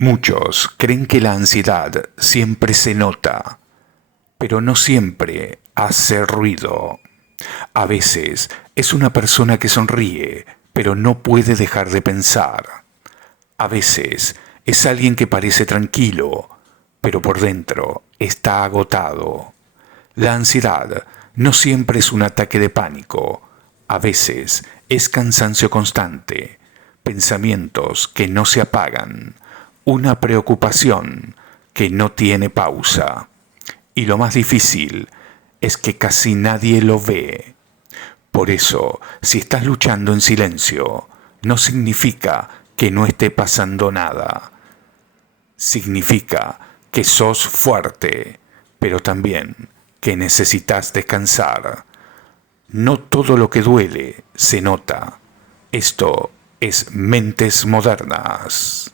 Muchos creen que la ansiedad siempre se nota, pero no siempre hace ruido. A veces es una persona que sonríe, pero no puede dejar de pensar. A veces es alguien que parece tranquilo, pero por dentro está agotado. La ansiedad no siempre es un ataque de pánico. A veces es cansancio constante, pensamientos que no se apagan, una preocupación que no tiene pausa. Y lo más difícil es que casi nadie lo ve. Por eso, si estás luchando en silencio, no significa que no esté pasando nada. Significa que sos fuerte, pero también que necesitas descansar. No todo lo que duele se nota. Esto es Mentes Modernas.